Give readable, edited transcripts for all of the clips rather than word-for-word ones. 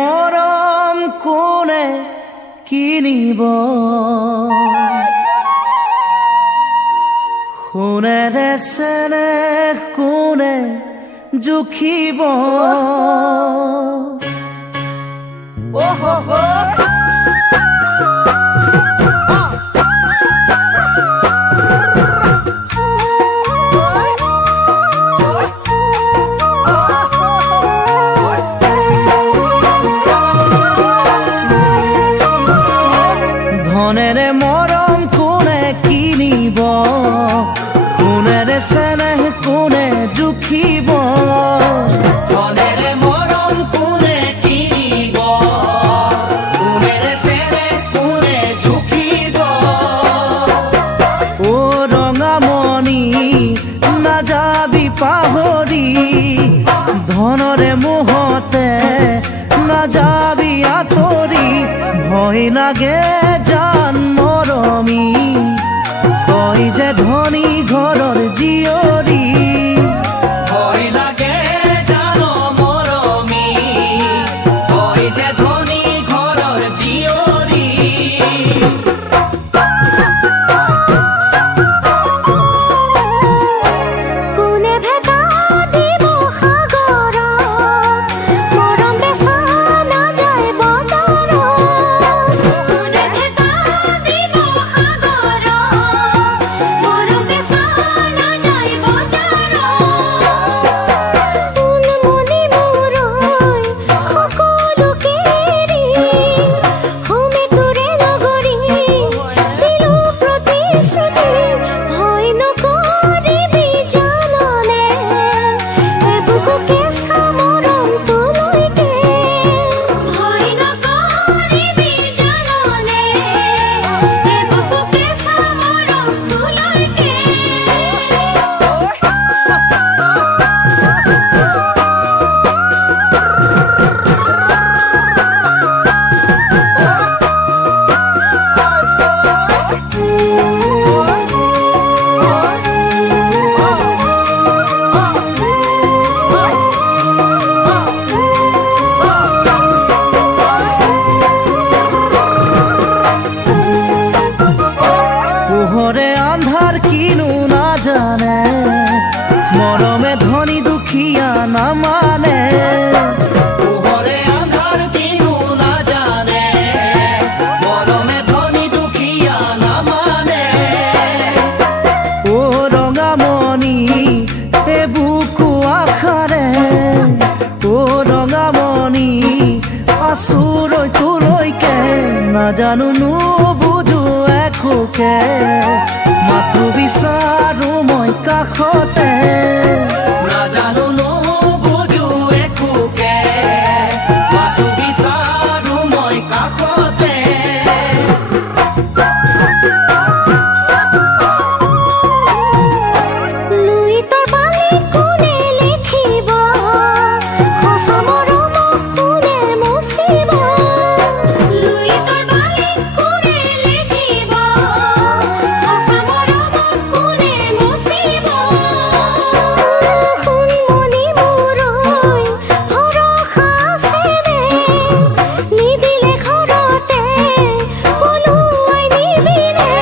মৰম কোনে কিনিব সোণেৰে চেনেহ কোনে জুখিব ধনেৰে মৰম কোনে কিনিব সোণেৰে চেনেহ কোনে জুখিব ধনেৰে মৰম কোনে কিনিব সোণেৰে চেনেহ কোনে জুখিব ও ৰঙামণি নাযাবি পাহৰি ধনৰে মোহতে নাযাবি আঁতৰি ভয় লাগে জান মৰমী তই যে ধনী ঘৰৰ জীয়ৰী ভয় লাগে জান মৰমী তই যে ধনী ঘৰৰ জীয়ৰী কোনে ভেটা দিব সাগৰত মৰম বেচা নাযায় বজাৰত কোনে ভেটা দিব সাগৰত মৰম বেচা নাযায় বজাৰত মনি মূৰৈ সকলোকে এৰি হোমে তোৰে লগৰী দিলো প্ৰতিশ্ৰুতি ভয় নকৰিবি জাননে এবুকু কেঁচা মৰম তোলৈকে ভয় নকৰিবি জাননে এবুকু কেঁচা মৰম তোলৈকে পোহৰে আন্ধাৰ কিনো নাজানে মৰমে ধনী দুখীয়া নামানে পোহৰে আন্ধাৰ কিনো নাজানে মৰমে ধনী দুখীয়া নামানে ও ৰঙামণি এবুকু আশাৰে ও ৰঙামণি আচুৰৈ তোলৈকে নাজানো নুবুজো একোকে মাথো বিচাৰো মই কাষতে নাজানো নুবুজো একোকে মাথো বিচাৰো মই কাষতে লুইতৰ বালি কোনে লিখিব সঁচা মৰমক কোনে মুচিব লুইতৰ বালি কোনে লিখিব সঁচা মৰমক কোনে মুচিব সোণমণি মূৰৈ ভৰসা আছেনে নিদিলে ঘৰতে পলুৱাই নিবিনে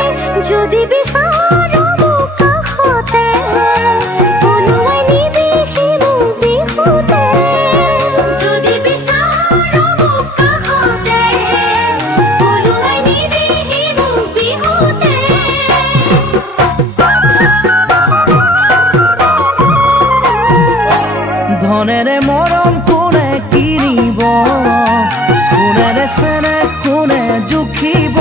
যদি বিচাৰ মোক কাষতে পলুৱাই নিবিহি মোক বিহুতে যদি বিচাৰ মোক কাষতে পলুৱাই নিবিহি মোক বিহুতে ধনেৰে মৰম কোনে কিনিব সোণেৰে চেনেহ কোনে জুখিব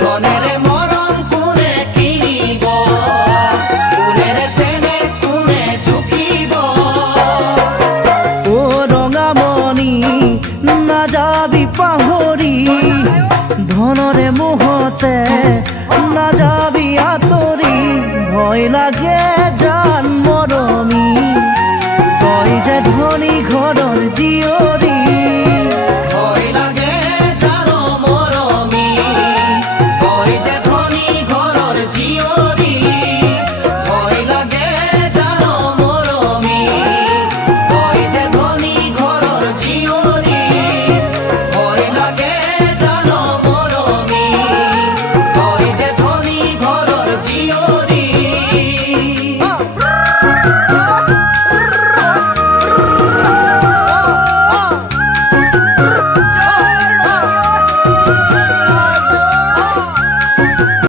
ধনেৰে মৰম কোনে কিনিব সোণেৰে চেনেহ কোনে জুখিব ও ৰঙামণি নাযাবি পাহৰি ধনৰে মোহতে নাযাবি আঁতৰি ভয় লাগে জান মৰমী তই যে ধনী ঘৰ